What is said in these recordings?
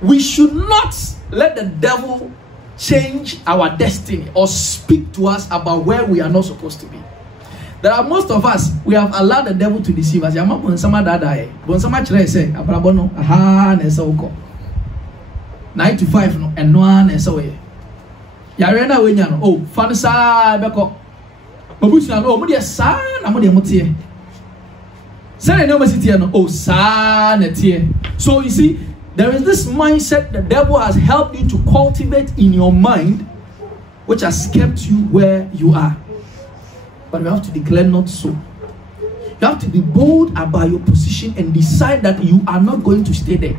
we should not let the devil change our destiny or speak to us about where we are not supposed to be. There are most of us, we have allowed the devil to deceive us. 9 to 5 no and no one is away. Yarena Winyan, oh, Fansa Beko. Babushna, oh, Mudia San, Amodia Motier. Say no city, oh, San, a tear. So you see, there is this mindset the devil has helped you to cultivate in your mind, which has kept you where you are. But you have to declare not so. You have to be bold about your position and decide that you are not going to stay there.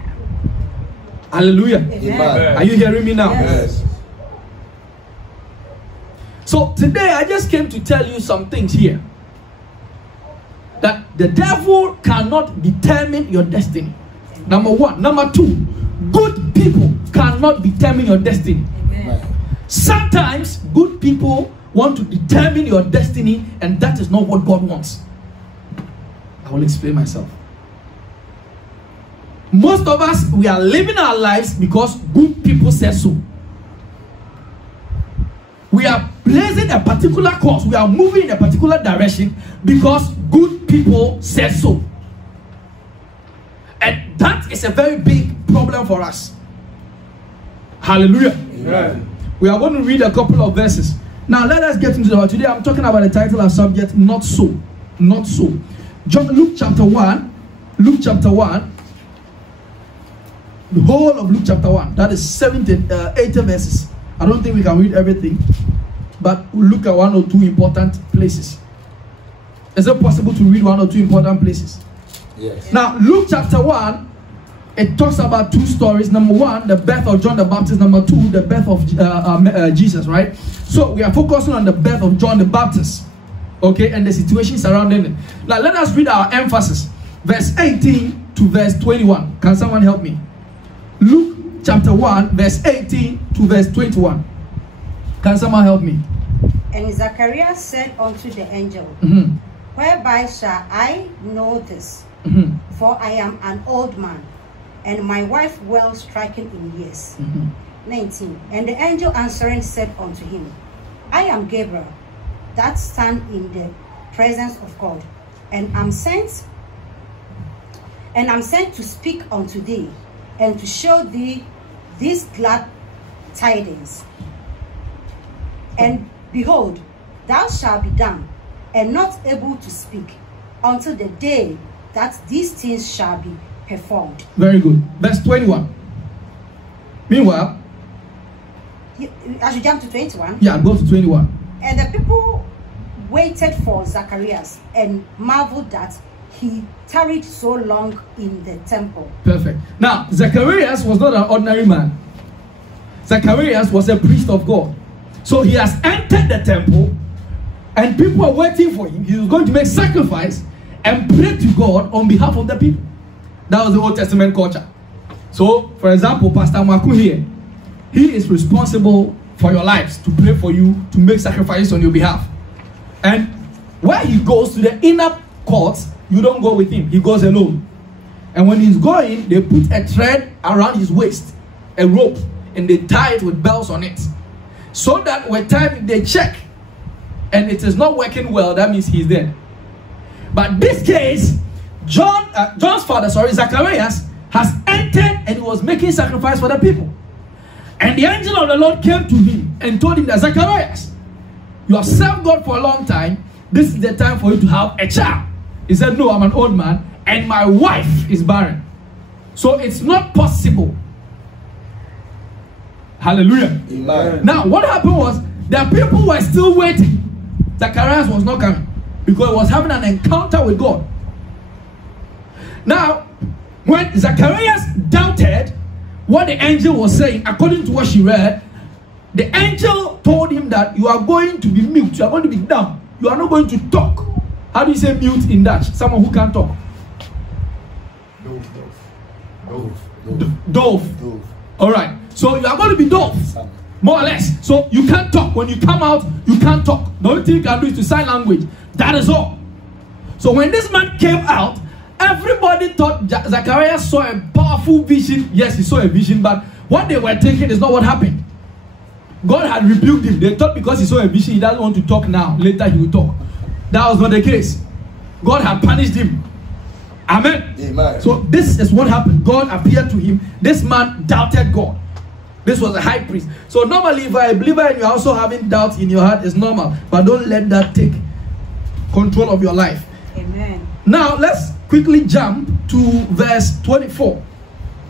Hallelujah. Amen. Are you hearing me now? Yes. So today I just came to tell you some things here. That the devil cannot determine your destiny. Number one. Number two, good people cannot determine your destiny. Amen. Sometimes good people want to determine your destiny, and that is not what God wants. I will explain myself. Most of us, we are living our lives because good people said so. We are blazing a particular course. We are moving in a particular direction because good people said so. And that is a very big problem for us. Hallelujah. Amen. We are going to read a couple of verses. Now let us get into the word. Today I'm talking about the title and subject, not so. Not so. Luke chapter 1. Luke chapter 1. The whole of Luke chapter 1. That is 80 verses. I don't think we can read everything. But we'll look at 1 or 2 important places. Is it possible to read 1 or 2 important places? Yes. Now Luke chapter 1, it talks about 2 stories. Number 1, the birth of John the Baptist. Number 2, the birth of Jesus, right? So we are focusing on the birth of John the Baptist, okay, and the situation surrounding it. Now let us read our emphasis. Verse 18 to verse 21. Can someone help me? Luke chapter 1, verse 18 to verse 21. Can someone help me? And Zacharias said unto the angel, whereby shall I know this? For I am an old man, and my wife well stricken in years. 19. And the angel answering said unto him, I am Gabriel, that stand in the presence of God, and I'm sent to speak unto thee, and to show thee these glad tidings. And behold, thou shalt be dumb, and not able to speak, until the day that these things shall be performed. Very good. Verse 21. Meanwhile, I should jump to 21. Yeah, go to 21. And the people waited for Zacharias and marveled that he tarried so long in the temple. Perfect. Now, Zacharias was not an ordinary man. Zacharias was a priest of God. So he has entered the temple, and people are waiting for him. He was going to make sacrifice and pray to God on behalf of the people. That was the Old Testament culture. So, for example, Pastor Maku here, he is responsible for your lives, to pray for you, to make sacrifices on your behalf. And where he goes to the inner courts, you don't go with him. He goes alone. And when he's going, they put a thread around his waist, a rope, and they tie it with bells on it. So that when time they check and it is not working well, that means he's dead. But this case, John's father, Zacharias, has entered and he was making sacrifice for the people. And the angel of the Lord came to him and told him that, Zacharias, you have served God for a long time. This is the time for you to have a child. He said, no, I'm an old man and my wife is barren. So it's not possible. Hallelujah. Amen. Now, what happened was, the people were still waiting. Zacharias was not coming because he was having an encounter with God. Now, when Zacharias doubted what the angel was saying, according to what she read, the angel told him that you are going to be mute, you are going to be dumb, you are not going to talk. How do you say mute in Dutch? Someone who can't talk. Doof. All right. So you are going to be doof, more or less. So you can't talk. When you come out, you can't talk. The only thing you can do is to sign language. That is all. So when this man came out, everybody thought Zacharias saw a powerful vision. Yes, he saw a vision, but what they were thinking is not what happened. God had rebuked him. They thought because he saw a vision, he doesn't want to talk now. Later he will talk. That was not the case. God had punished him. Amen. Amen. So this is what happened. God appeared to him. This man doubted God. This was a high priest. So normally, if I believer and you're also having doubts in your heart, it's normal. But don't let that take control of your life. Amen. Now let's quickly jump to verse 24.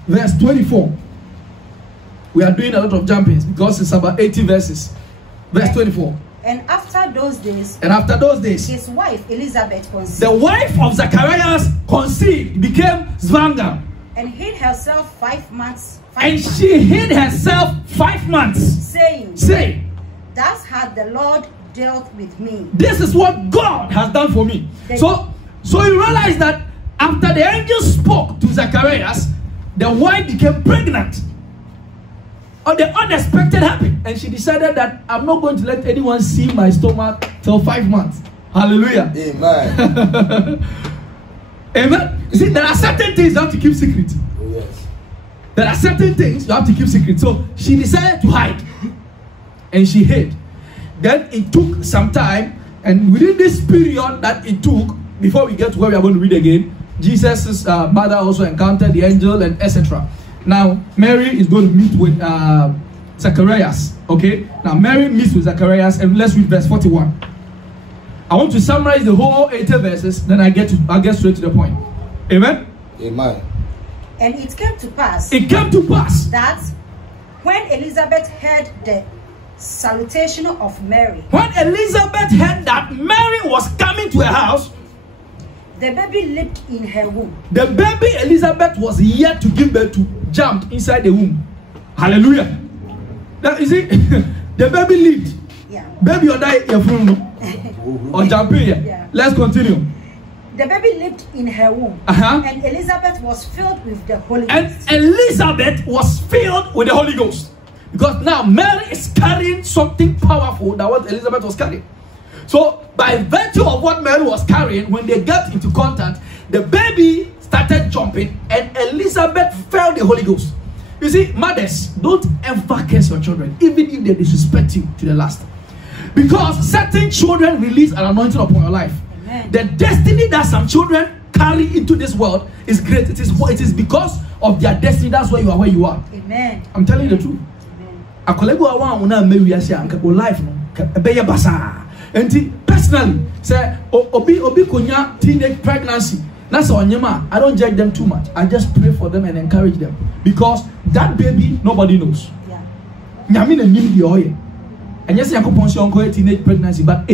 Verse 24. We are doing a lot of jumpings because it's about 80 verses. Verse 24. And after those days, his wife Elizabeth conceived. The wife of Zacharias conceived, became Zvanga. And hid herself 5 months. She hid herself 5 months. Saying, thus had the Lord dealt with me. This is what God has done for me. So you realize that after the angel spoke to Zacharias, the wife became pregnant. Or the unexpected happened, and she decided that I'm not going to let anyone see my stomach till 5 months. Hallelujah. Amen. Amen. You see, there are certain things you have to keep secret. Oh, yes. There are certain things you have to keep secret. So she decided to hide, and she hid. Then it took some time, and within this period that it took, before we get to where we are going to read again, Jesus' mother also encountered the angel and etc. Now, Mary is going to meet with Zacharias. Okay? Now, Mary meets with Zacharias, and let's read verse 41. I want to summarize the whole 80 verses, then I'll get straight to the point. Amen? Amen. And it came to pass. It came to pass that when Elizabeth heard the salutation of Mary. When Elizabeth heard that Mary was coming to her house, the baby leaped in her womb. The baby Elizabeth was yet to give birth to jumped inside the womb. Hallelujah. Now, you see, the baby leaped. Yeah. Baby or die or jump here. Yeah. Let's continue. The baby leaped in her womb. And Elizabeth was filled with the Holy Ghost. And Elizabeth was filled with the Holy Ghost. Because now Mary is carrying something powerful than what Elizabeth was carrying. So, by virtue of what Mary was carrying, when they got into contact, the baby started jumping and Elizabeth felt the Holy Ghost. You see, mothers, don't ever curse your children, even if they disrespect you to the last. Because certain children release an anointing upon your life. Amen. The destiny that some children carry into this world is great. It is because of their destiny. That's why you are where you are. Amen. I'm telling you the truth. A colleague life and personally, say obi konya teenage pregnancy. That's all I don't judge them too much. I just pray for them and encourage them. Because that baby, nobody knows. Yeah. And yes, I can teenage pregnancy, but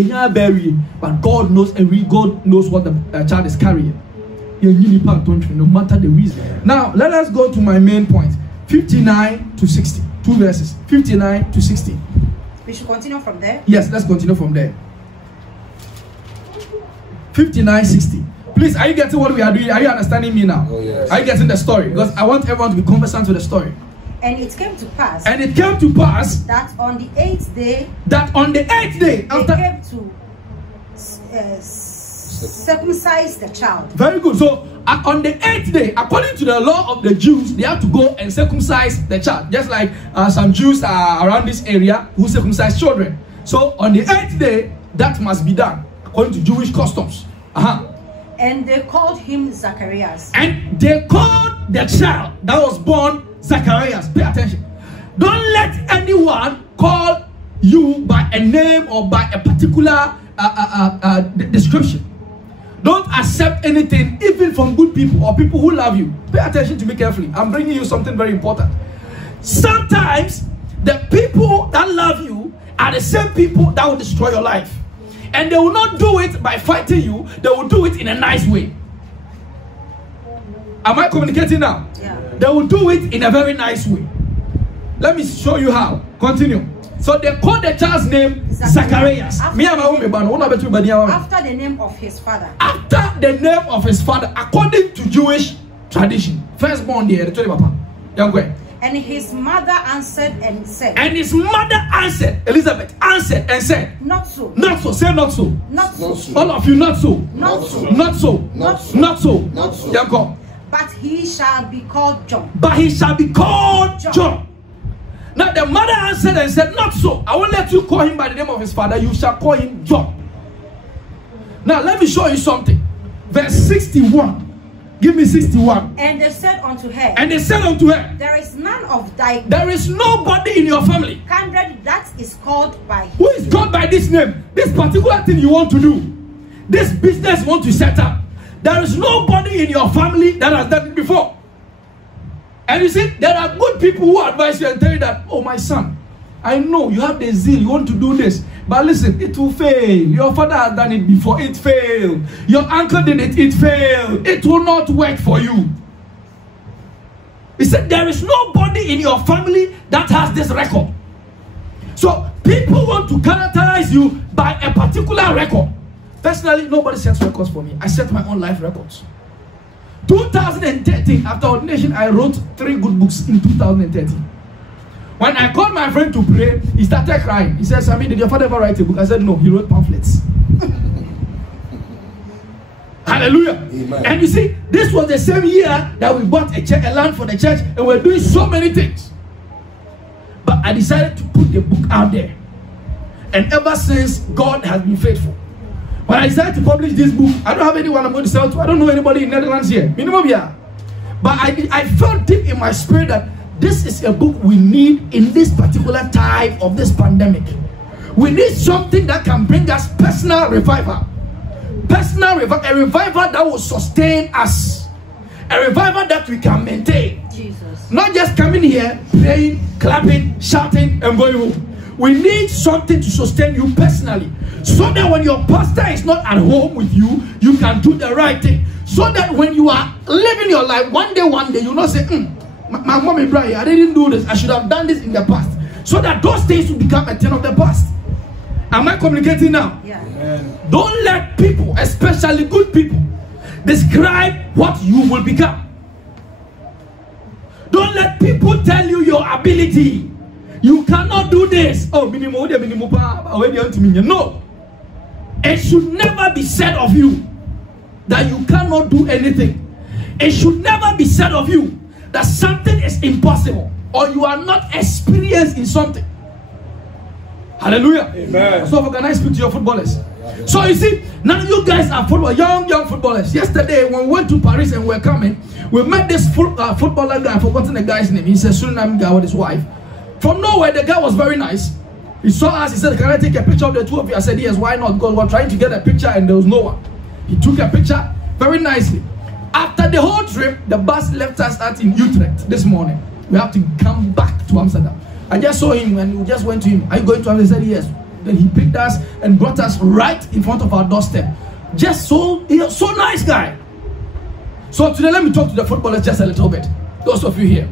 God knows, and God knows what the child is carrying. No matter the reason. Now, let us go to my main point. 59 to 60. 2 verses. 59 to 60. We should continue from there? Yes, let's continue from there. 59:60. Please, are you getting what we are doing? Are you understanding me now? Oh, yes. Are you getting the story? Because I want everyone to be conversant with the story. And it came to pass. And it came to pass that on the 8th day. After they came to circumcise the child. Very good. So on the 8th day, according to the law of the Jews, they have to go and circumcise the child. Just like some Jews are around this area who circumcise children. So on the 8th day, that must be done according to Jewish customs. And they called him Zacharias. And they called the child that was born Zacharias. Pay attention. Don't let anyone call you by a name or by a particular description. Don't accept anything, even from good people or people who love you. Pay attention to me carefully. I'm bringing you something very important. Sometimes the people that love you are the same people that will destroy your life. And they will not do it by fighting you. They will do it in a nice way. Am I communicating now? Yeah. They will do it in a very nice way. Let me show you how. Continue. So they called the child's name Zacharias. After the name of his father. After the name of his father, according to Jewish tradition. Firstborn there, the papa. And his mother answered and said. And his mother answered, Elizabeth answered and said, Not so. Not so. Say not so. Not so. All of you, not so. Not so. Not so. Not so. Not so. Not so. Yeah, go. But he shall be called John. But he shall be called John. Now the mother answered and said, Not so. I won't let you call him by the name of his father. You shall call him John. Now let me show you something. Verse 61. Give me 61. And they said unto her. And they said unto her, There is none of thy there is nobody in your family kindred that is called by who is called by this name. This particular thing you want to do, this business you want to set up, there is nobody in your family that has done it before. And you see, there are good people who advise you and tell you that, oh my son, I know you have the zeal, you want to do this, but listen, it will fail. Your father has done it before, it failed. Your uncle did it, it failed. It will not work for you. He said, there is nobody in your family that has this record. So people want to characterize you by a particular record. Personally, nobody sets records for me. I set my own life records. 2013, after ordination, I wrote 3 good books in 2013. When I called my friend to pray, he started crying. He said, Sammy, did your father ever write a book? I said, no, he wrote pamphlets. Hallelujah. Amen. And you see, this was the same year that we bought a land for the church, and we're doing so many things. But I decided to put the book out there. And ever since, God has been faithful. When I decided to publish this book, I don't have anyone I'm going to sell to. I don't know anybody in Netherlands here. Minimum here. But I felt deep in my spirit that this is a book we need in this particular time of this pandemic. We need something that can bring us personal revival. Personal revival, a revival that will sustain us. A revival that we can maintain. Jesus. Not just coming here, praying, clapping, shouting, and going home. We need something to sustain you personally. So that when your pastor is not at home with you, you can do the right thing. So that when you are living your life, one day, you will not say, my mom and brother, I didn't do this. I should have done this in the past. So that those things will become a thing of the past. Am I communicating now? Yeah. Don't let people, especially good people, describe what you will become. Don't let people tell you your ability. You cannot do this. Oh, no. It should never be said of you that you cannot do anything. It should never be said of you that something is impossible or you are not experienced in something. Hallelujah. Amen. So can I speak to your footballers? So you see, now you guys are young footballers. Yesterday when we went to Paris and we were coming, we met this footballer guy. I've forgotten the guy's name. He's a Suriname guy with his wife. From nowhere, the guy was very nice. He saw us. He said, can I take a picture of the two of you? I said, yes, why not? Because we were trying to get a picture and there was no one. He took a picture very nicely. After the whole trip, the bus left us in Utrecht this morning. We have to come back to Amsterdam. I just saw him and we just went to him. Are you going to Amsterdam? He said, yes. Then he picked us and brought us right in front of our doorstep. Just so nice guy. So today, let me talk to the footballers just a little bit. Those of you here.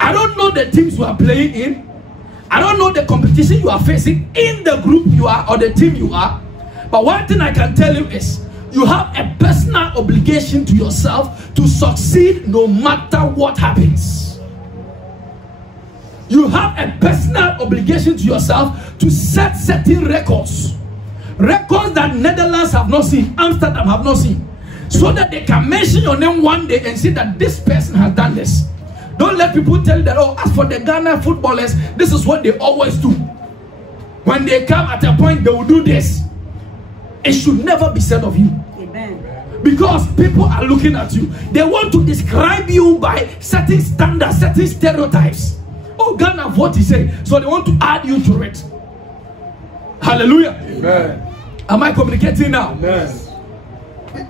I don't know the teams you are playing in. I don't know the competition you are facing in the group you are or the team you are. But one thing I can tell you is you have a personal obligation to yourself to succeed no matter what happens. You have a personal obligation to yourself to set certain records. Records that Netherlands have not seen, Amsterdam have not seen. So that they can mention your name one day and say that this person has done this. Don't let people tell you that, oh, as for the Ghana footballers, this is what they always do. When they come at a point, they will do this. It should never be said of you. Amen. Because people are looking at you. They want to describe you by certain standards, certain stereotypes. Oh, Ghana, what he say? So they want to add you to it. Hallelujah. Amen. Am I communicating now? Amen.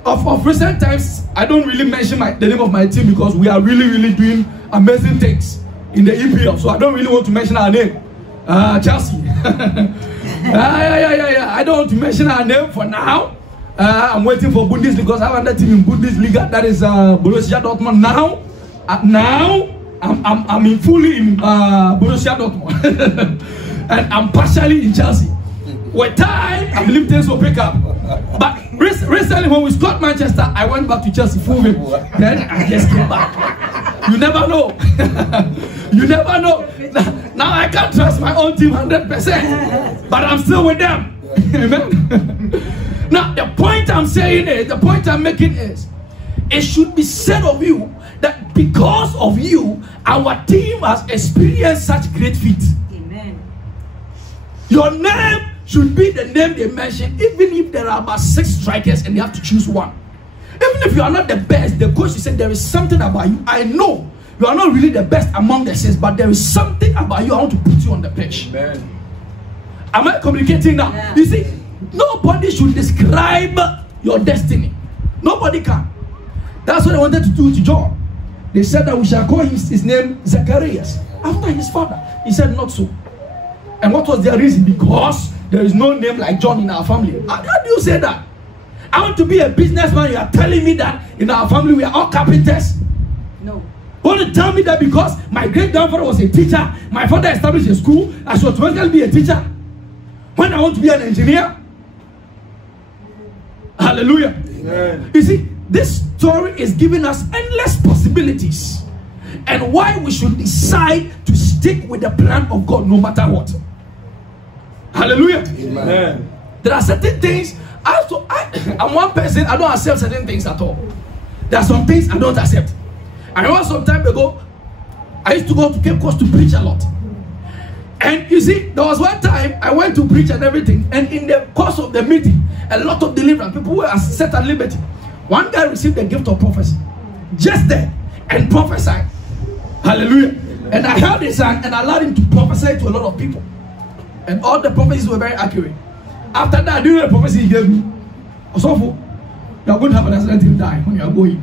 Of recent times, I don't really mention the name of my team because we are really doing amazing things in the EPL. So I don't really want to mention our name. Chelsea. I don't want to mention our name for now. I'm waiting for Bundesliga because I have another team in Bundesliga, that is Borussia Dortmund. Now I'm fully in Borussia Dortmund. And I'm partially in Chelsea. With time, I believe things will pick up. But recently when we scored Manchester, I went back to Chelsea full. Then I just came back. You never know. You never know. Now I can't trust my own team 100%, but I'm still with them. Amen. Now the point I'm saying is, the point I'm making is, it should be said of you that because of you, our team has experienced such great feats. Amen. Your name should be the name they mention, even if there are about 6 strikers and they have to choose one. Even if you are not the best, the coach said there is something about you. I know you are not really the best among the 6, but there is something about you. I want to put you on the pitch. Amen. Am I communicating now? Yeah. You see, nobody should describe your destiny. Nobody can. That's what I wanted to do to John. They said that we shall call his name Zacharias after his father. He said not so. And what was their reason? Because there is no name like John in our family. How do you say that? I want to be a businessman. You are telling me that in our family we are all carpenters? No. You want to tell me that because my great-grandfather was a teacher, my father established a school, I should automatically be a teacher? When I want to be an engineer? Hallelujah. Amen. You see, this story is giving us endless possibilities and why we should decide to stick with the plan of God no matter what. Hallelujah. Amen. There are certain things I'm one person, I don't accept certain things at all. There are some things I don't accept. I remember some time ago, I used to go to Cape Coast to preach a lot. And you see, there was one time I went to preach and everything, and in the course of the meeting, a lot of deliverance, people were set at liberty. One guy received the gift of prophecy, just there, and prophesied. Hallelujah. And I held his hand and allowed him to prophesy to a lot of people. And all the prophecies were very accurate. After that, during the prophecy he gave me, Osofo, you are going to have an accident and die when you are going.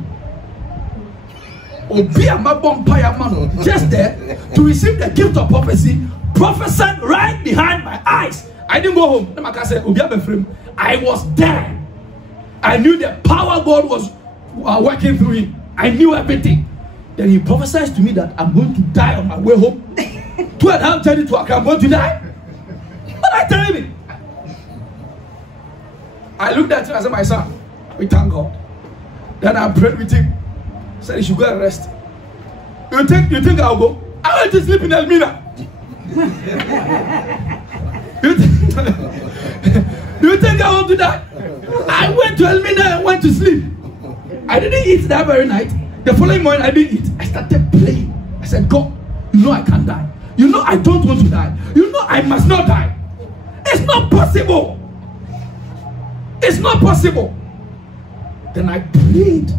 Just there to receive the gift of prophecy, prophesied right behind my eyes. I didn't go home. I was there. I knew the power God was working through him. I knew everything. Then he prophesied to me that I'm going to die on my way home. 2.5 journey to Accra, I'm going to die. What are you telling me? I looked at him and I said, my son, we thank God. Then I prayed with him. Said he should go and rest. You think I'll go? I went to sleep in Elmina. You think I want to die? I went to Elmina and went to sleep. I didn't eat that very night. The following morning I didn't eat. I started praying. I said, God, you know I can't die. You know I don't want to die. You know I must not die. It's not possible. It's not possible. Then I prayed.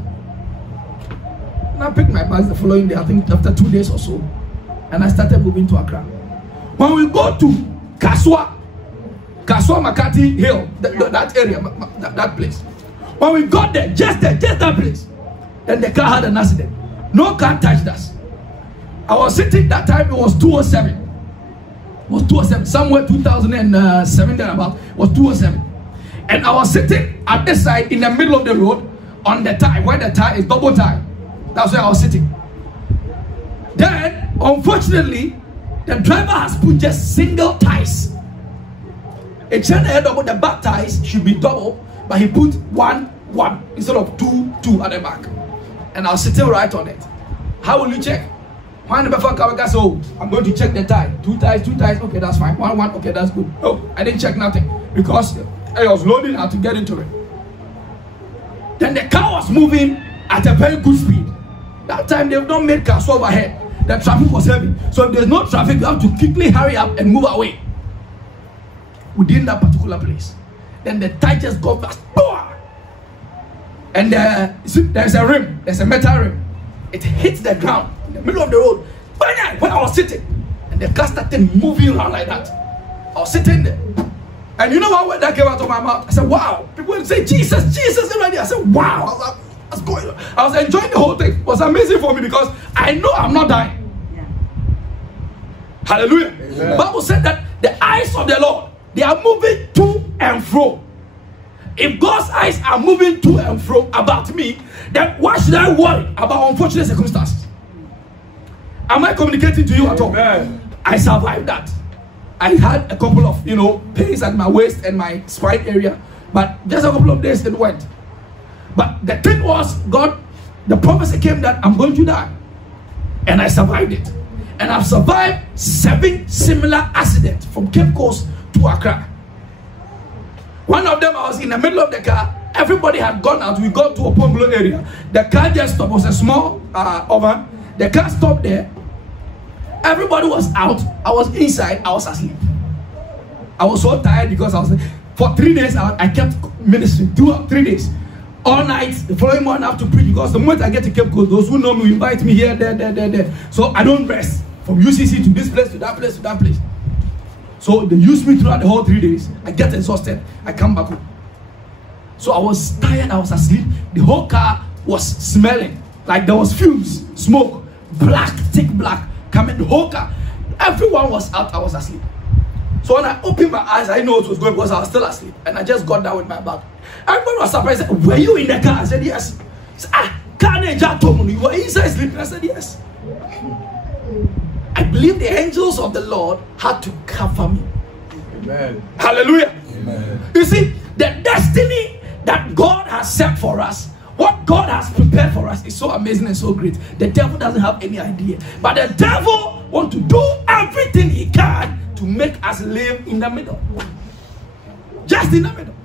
And I picked my bags the following day, I think after 2 days or so. And I started moving to Accra. When we go to Kaswa Makati Hill, that area, that place. When we got there, just that place, then the car had an accident. No car touched us. I was sitting that time, it was 207. It was 207, somewhere 2007 there about, it was 207. And I was sitting at this side in the middle of the road on the tie, where the tie is double tie. That's where I was sitting. Then, unfortunately, the driver has put just single ties. It should have double, the back ties should be double, but he put one instead of two at the back. And I was sitting right on it. How will you check? One before Kawaka, so I'm going to check the tie. Two ties, okay, that's fine. One, okay, that's good. Oh, I didn't check nothing because I was loading how to get into it. Then the car was moving at a very good speed. That time they've not made cars overhead. The traffic was heavy. So if there's no traffic, you have to quickly hurry up and move away within that particular place. Then the tire just got fast. And there's a rim, there's a metal rim. It hits the ground in the middle of the road. When I was sitting, and the car started moving around like that. I was sitting there. And you know what, when that came out of my mouth, I said, wow. People would say, Jesus, already. I said, wow. I was like, what's going on? I was enjoying the whole thing. It was amazing for me because I know I'm not dying. Yeah. Hallelujah. The Bible said that the eyes of the Lord, they are moving to and fro. If God's eyes are moving to and fro about me, then why should I worry about unfortunate circumstances? Am I communicating to you at all? Amen. I survived that. I had a couple of, pains at my waist and my spine area, but just a couple of days it went. But the thing was, God, the prophecy came that I'm going to die. And I survived it. And I've survived 7 similar accidents from Cape Coast to Accra. One of them, I was in the middle of the car. Everybody had gone out. We got to a Ponglo area. The car just stopped. It was a small oven. The car stopped there. Everybody was out. I was inside. I was asleep. I was so tired because for 3 days, I kept ministering. 3 days. All night, the following morning I have to preach, because the moment I get to Cape Coast, those who know me invite me here, there. So I don't rest from UCC to this place, to that place, to that place. So they use me throughout the whole 3 days. I get exhausted. I come back home. So I was tired. I was asleep. The whole car was smelling like there was fumes, smoke, black, thick black coming. The whole car. Everyone was out. I was asleep. So when I opened my eyes, I know what was going because I was still asleep. And I just got down with my bag. Everybody was surprised. Were you in the car? I said, yes. He said, you were inside sleeping? I said, yes. I believe the angels of the Lord had to cover me. Amen. Hallelujah. Amen. You see, the destiny that God has set for us, what God has prepared for us, is so amazing and so great. The devil doesn't have any idea. But the devil wants to do everything he can to make us live in the middle. Just in the middle.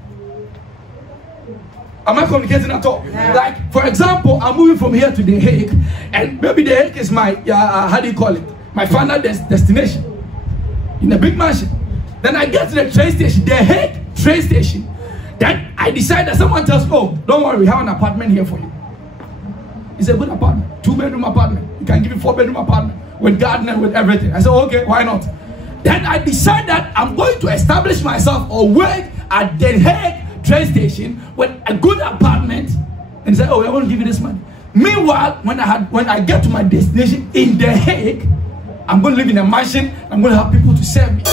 Am I communicating at all? Yeah. Like, for example, I'm moving from here to The Hague, and maybe The Hague is my, how do you call it? My final destination. In a big mansion. Then I get to the train station, The Hague train station. Then I decide that someone tells me, oh, don't worry, we have an apartment here for you. It's a good apartment, 2-bedroom apartment. You can give you 4-bedroom apartment with garden and with everything. I said, okay, why not? Then I decide that I'm going to establish myself or work at The Hague train station with a good apartment, and say, oh, I won't give you this money. Meanwhile, when I get to my destination in The Hague, I'm going to live in a mansion. I'm going to have people to serve me.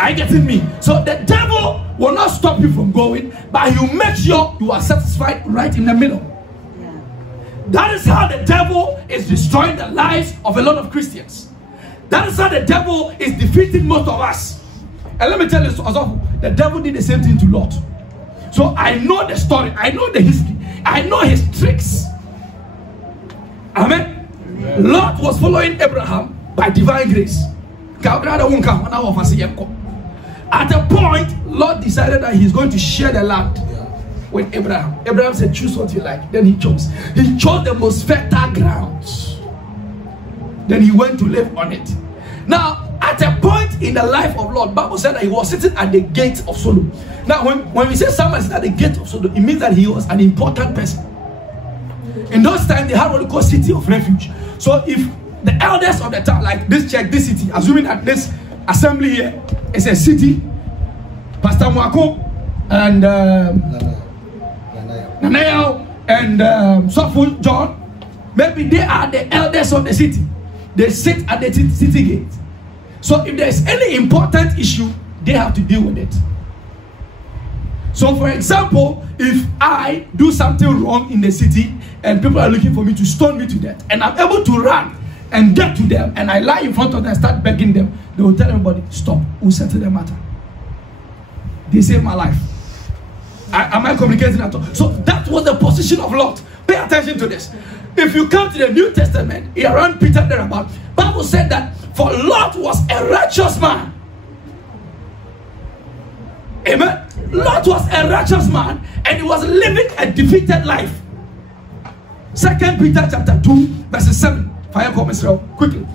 Are you getting me? So the devil will not stop you from going, but he'll make sure you are satisfied right in the middle. Yeah. That is how the devil is destroying the lives of a lot of Christians. That is how the devil is defeating most of us. And let me tell you, the devil did the same thing to Lot. So I know the story. I know the history. I know his tricks. Amen. Amen. Lot was following Abraham by divine grace. At a point, Lot decided that he's going to share the land with Abraham. Abraham said, choose what you like. Then he chose. He chose the most fertile grounds. Then he went to live on it. Now, at a point in the life of Lot, Bible said that he was sitting at the gate of Sodom. Now, when we say someone is at the gate of Sodom, it means that he was an important person. In those times, they had what we call city of refuge. So if the elders of the town, like this church, this city, assuming that this assembly here is a city, Pastor Mwako and Nanayao and Sofu John, maybe they are the elders of the city. They sit at the city gate. So if there's any important issue, they have to deal with it. So for example, if I do something wrong in the city and people are looking for me to stone me to death, and I'm able to run and get to them, and I lie in front of them and start begging them, they will tell everybody, stop, we'll settle the matter. They saved my life. Am I communicating at all? So that was the position of Lot. Pay attention to this. If you come to the New Testament, around Peter thereabout, Bible said that for Lot was a righteous man. Amen. Lot was a righteous man, and he was living a defeated life. 2 Peter chapter 2 verses 7. Fire comments quickly.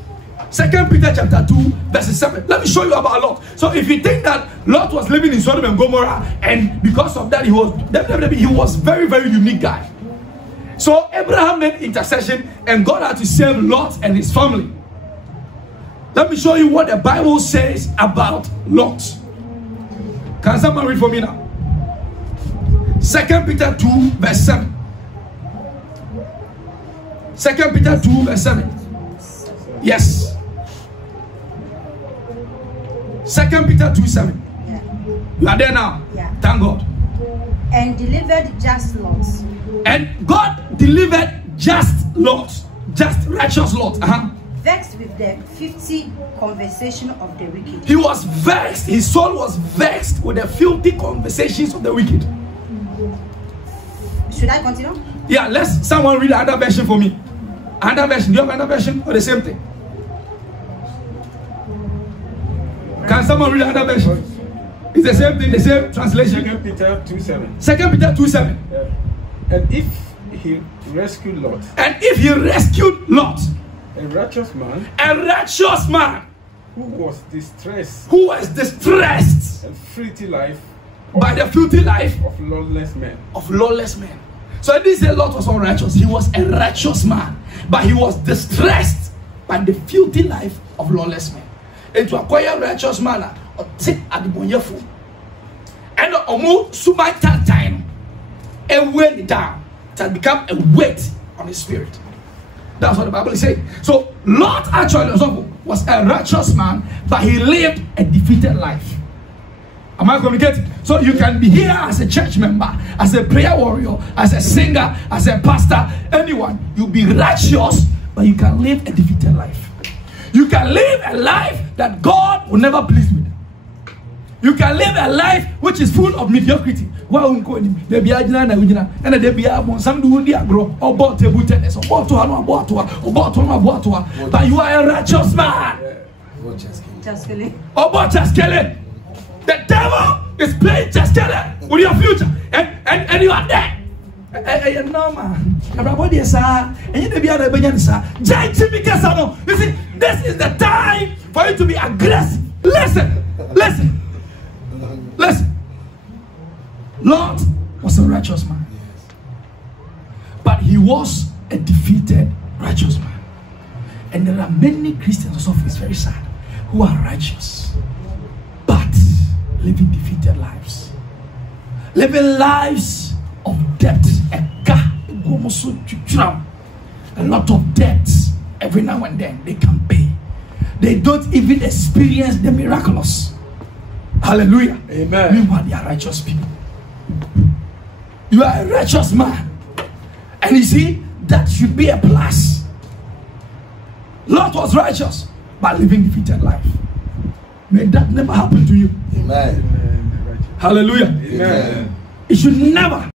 2 Peter chapter 2 verses 7. Let me show you about Lot. So if you think that Lot was living in Sodom and Gomorrah, and because of that he was very, very unique guy. So Abraham made intercession, and God had to save Lot and his family. Let me show you what the Bible says about Lot. Can someone read for me now? 2 Peter 2 verse 7. 2 Peter 2 verse 7. Yes. 2 Peter 2 7. Yeah. You are there now? Yeah. Thank God. And delivered just Lot. And God delivered just Lot. Just righteous Lot. Vexed with the 50 conversation of the wicked. He was vexed. His soul was vexed with the filthy conversations of the wicked. Should I continue? Yeah, someone read another version for me. Another version. Do you have another version or the same thing? Can someone read another version? It's the same thing, the same translation. 2 Peter 2:7. 2 Peter 2:7. And if he rescued Lot, a righteous man who was distressed and filthy life by the filthy life of lawless men. So this Lot was unrighteous. He was a righteous man, but he was distressed by the filthy life of lawless men. And to acquire a righteous man, or take at the bonyeful, and almost so much time, a weight down, it has become a weight on his spirit. That's what the Bible is saying. So Lot actually was a righteous man, but he lived a defeated life. Am I communicating? So you can be here as a church member, as a prayer warrior, as a singer, as a pastor, anyone. You'll be righteous, but you can live a defeated life. You can live a life that God will never please with. You can live a life which is full of mediocrity. But you are a righteous man. The devil is playing Chaskele with your future, and you are there. No man, everybody is and you be You see, this is the time for you to be aggressive. Listen. Lot was a righteous man, but he was a defeated righteous man. And there are many Christians also, it's very sad, who are righteous but living defeated lives, living lives of debt. A lot of debts. Every now and then they can pay. They don't even experience the miraculous. Hallelujah. Amen. Meanwhile, they are righteous people. You are a righteous man, and you see, that should be a plus. Lot was righteous but living defeated life. May that never happen to you. Amen. Hallelujah. Amen. It should never